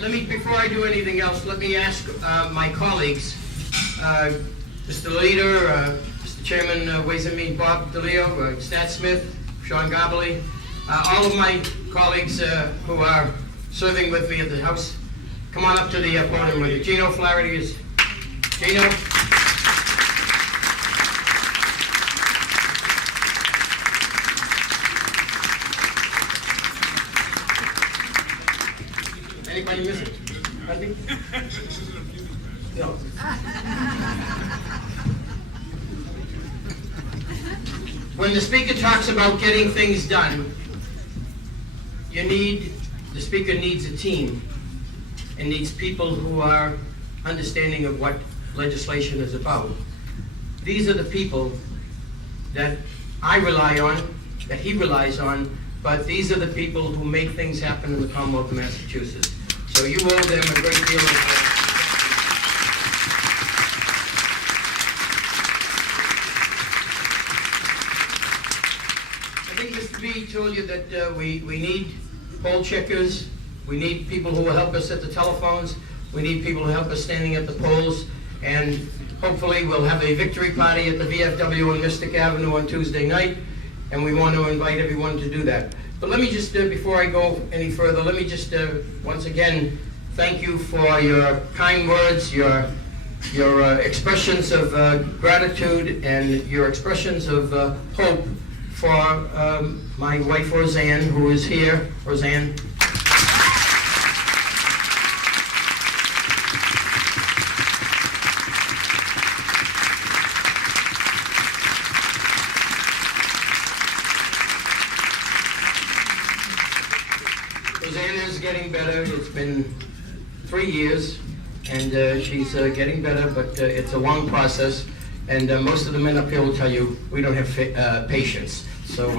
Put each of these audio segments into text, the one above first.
let me, before I do anything else, let me ask my colleagues, Mr. Leader, Mr. Chairman, Ways and Means, Bob DeLeo, Stat Smith, Sean Gabali, all of my colleagues who are serving with me at the House, come on up to the podium with you. Gino Flaherty is, Gino. Anybody miss it? I think. No. When the speaker talks about getting things done, the speaker needs a team and needs people who are understanding of what legislation is about. These are the people that I rely on, that he relies on, but these are the people who make things happen in the Commonwealth of Massachusetts. So you owe them a great deal of I think Mr. B told you that we need poll checkers, we need people who will help us at the telephones, we need people who help us standing at the polls, and hopefully we'll have a victory party at the VFW on Mystic Avenue on Tuesday night, and we want to invite everyone to do that. But let me just, before I go any further, let me just once again thank you for your kind words, your expressions of gratitude, and your expressions of hope for my wife Roseanne, who is here. Roseanne. Roseanne is getting better. It's been 3 years, and she's getting better, but it's a long process. And most of the men up here will tell you we don't have patience. So,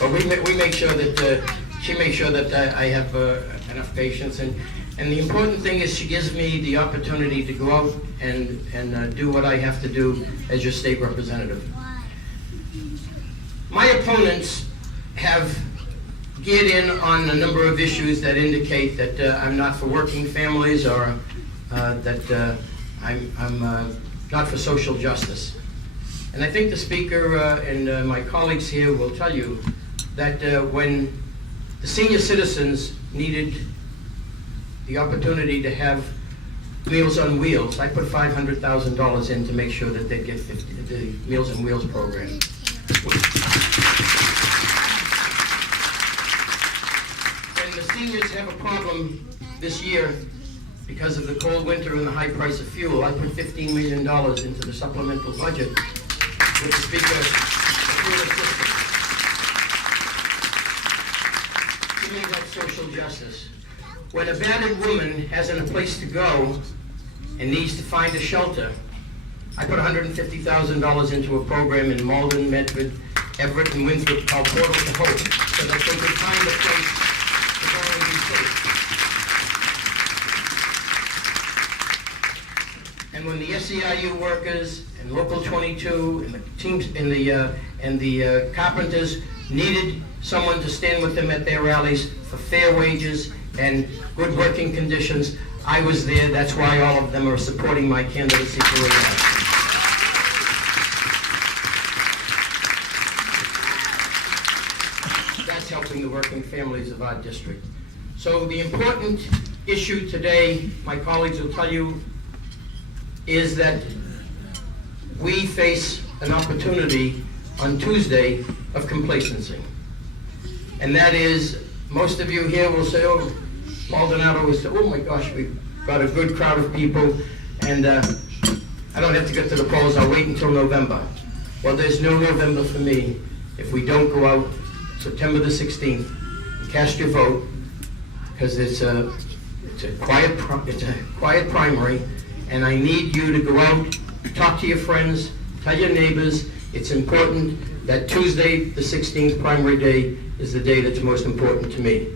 but we make sure that she makes sure that I have enough patience. And the important thing is she gives me the opportunity to go out and do what I have to do as your state representative. My opponents have geared in on a number of issues that indicate that I'm not for working families, or that I'm not for social justice. And I think the Speaker and my colleagues here will tell you that when the senior citizens needed the opportunity to have Meals on Wheels, I put $500,000 in to make sure that they get the Meals on Wheels program. The seniors have a problem this year because of the cold winter and the high price of fuel. I put $15 million into the supplemental budget with the Speaker. To me, that's social justice. When a battered woman hasn't a place to go and needs to find a shelter, I put $150,000 into a program in Malden, Medford, Everett, and Winthrop called Portal to Hope, so that they could find a place. And when the SEIU workers and Local 22 and the teams and the carpenters needed someone to stand with them at their rallies for fair wages and good working conditions, I was there. That's why all of them are supporting my candidacy for re-election. That's helping the working families of our district. So the important issue today, my colleagues will tell you, is that we face an opportunity on Tuesday of complacency. And that is, most of you here will say, oh, Maldonado will say, oh my gosh, we've got a good crowd of people, and I don't have to get to the polls, I'll wait until November. Well, there's no November for me if we don't go out September the 16th and cast your vote, because it's a quiet primary, and I need you to go out, talk to your friends, tell your neighbors. It's important that Tuesday, the 16th primary day, is the day that's most important to me.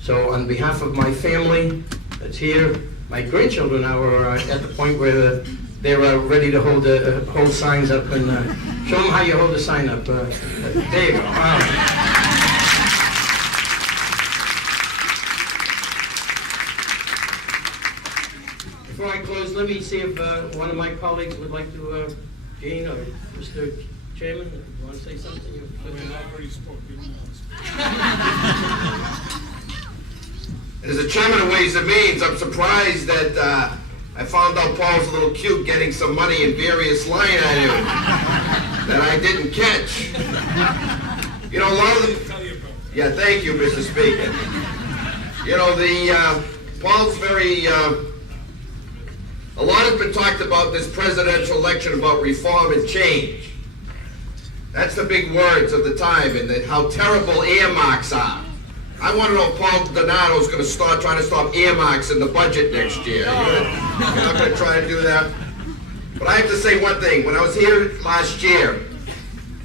So on behalf of my family that's here, my grandchildren now are at the point where they're ready to hold signs up, and show them how you hold a sign up. There you go. Before I close, let me see if one of my colleagues would like to, Gene or Mr. Chairman, you want to say something? As the chairman of Ways and Means, I'm surprised that I found out Paul's a little cute getting some money in various line items that I didn't catch. You know, a lot of the... Yeah, thank you, Mr. Speaker. You know, Paul's very... A lot has been talked about this presidential election about reform and change. That's the big words of the time, and how terrible earmarks are. I want to know if Paul Donato is going to start trying to stop earmarks in the budget next year. You're not going to try to do that? But I have to say one thing. When I was here last year,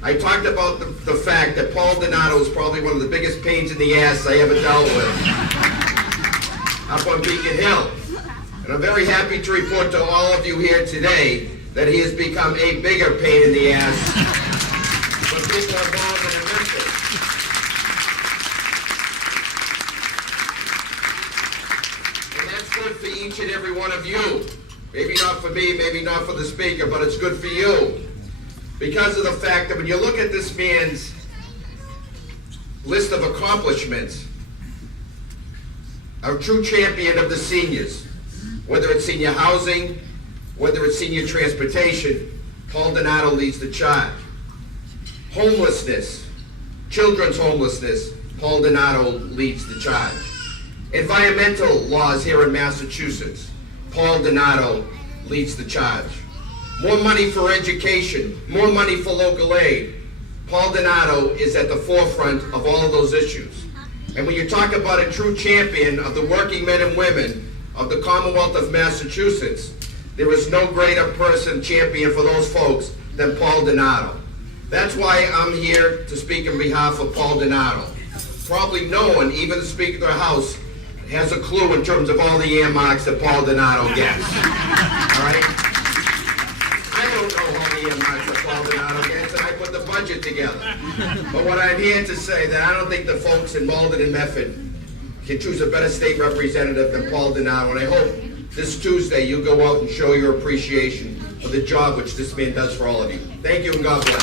I talked about the fact that Paul Donato is probably one of the biggest pains in the ass I ever dealt with up on Beacon Hill. And I'm very happy to report to all of you here today that he has become a bigger pain in the ass for people involved in Memphis. And that's good for each and every one of you. Maybe not for me, maybe not for the speaker, but it's good for you. Because of the fact that when you look at this man's list of accomplishments, a true champion of the seniors, whether it's senior housing, whether it's senior transportation, Paul Donato leads the charge. Homelessness, children's homelessness, Paul Donato leads the charge. Environmental laws here in Massachusetts, Paul Donato leads the charge. More money for education, more money for local aid. Paul Donato is at the forefront of all of those issues. And when you talk about a true champion of the working men and women of the Commonwealth of Massachusetts, there is no greater person champion for those folks than Paul Donato. That's why I'm here to speak on behalf of Paul Donato. Probably no one, even the Speaker of the House, has a clue in terms of all the earmarks that Paul Donato gets. All right? I don't know all the earmarks that Paul Donato gets, and I put the budget together. But what I'm here to say that I don't think the folks in Malden and Medford can choose a better state representative than Paul Donato, and I hope this Tuesday you go out and show your appreciation for the job which this man does for all of you. Thank you and God bless.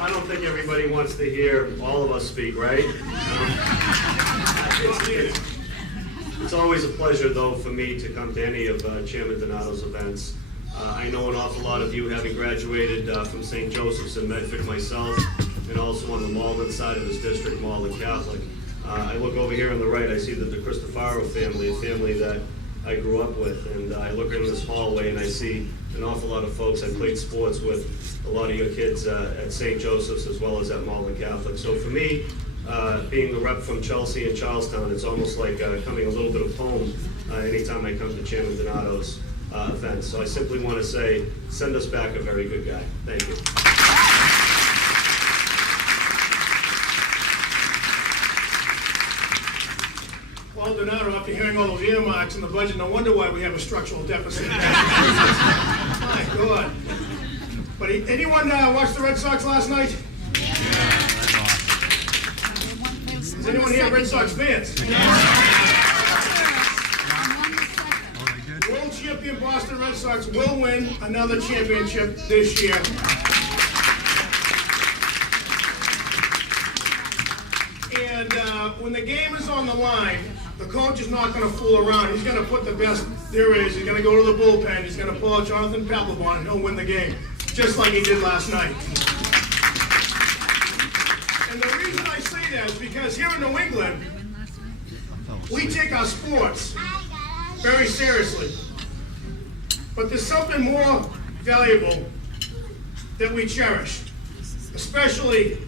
I don't think everybody wants to hear all of us speak, right? It's always a pleasure, though, for me to come to any of Chairman Donato's events. I know an awful lot of you, having graduated from St. Joseph's in Medford myself, and also on the Malden side of his district, Malden Catholic. I look over here on the right, I see that the Cristofaro family, a family that I grew up with, and I look in this hallway and I see an awful lot of folks I played sports with, a lot of your kids at St. Joseph's as well as at Malden Catholic. So for me, being the rep from Chelsea and Charlestown, it's almost like coming a little bit of home anytime I come to Chairman Donato's events. So I simply want to say, send us back a very good guy. Thank you. Paul Donato, after hearing all those earmarks in the budget, no wonder why we have a structural deficit. My God. But anyone watch the Red Sox last night? Is anyone here Red Sox fans? World champion Boston Red Sox will win another championship this year. And when the game is on the line, the coach is not going to fool around. He's going to put the best there is. He's going to go to the bullpen. He's going to pull out Jonathan Papelbon, and he'll win the game, just like he did last night. And the reason I say that is because here in New England, we take our sports very seriously. But there's something more valuable that we cherish, especially